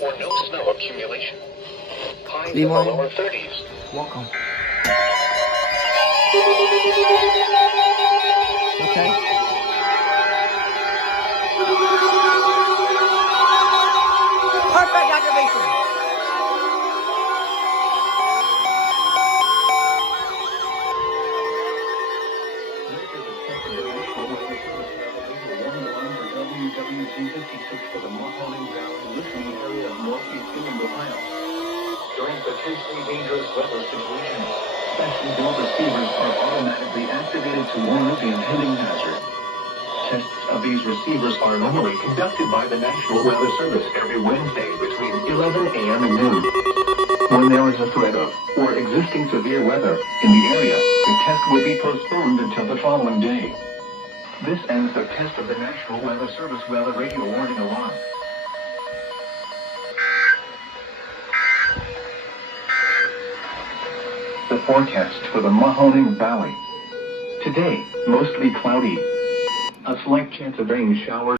or no snow accumulation. Highs in the Rewind. lower 30s. Welcome. Okay. Perfect activation. WWG56 for the Mahoning Valley listening area of northeast Inland Ohio. During potentially dangerous weather situations, specially built receivers are automatically activated to warn of the impending hazard. Tests of these receivers are normally conducted by the National Weather Service every Wednesday between 11 a.m. and noon. When there is a threat of or existing severe weather in the area, the test will be postponed until the following day. This ends the test of the National Weather Service weather radio warning alarm. The forecast for the Mahoning Valley. Today, mostly cloudy. A slight chance of rain showers.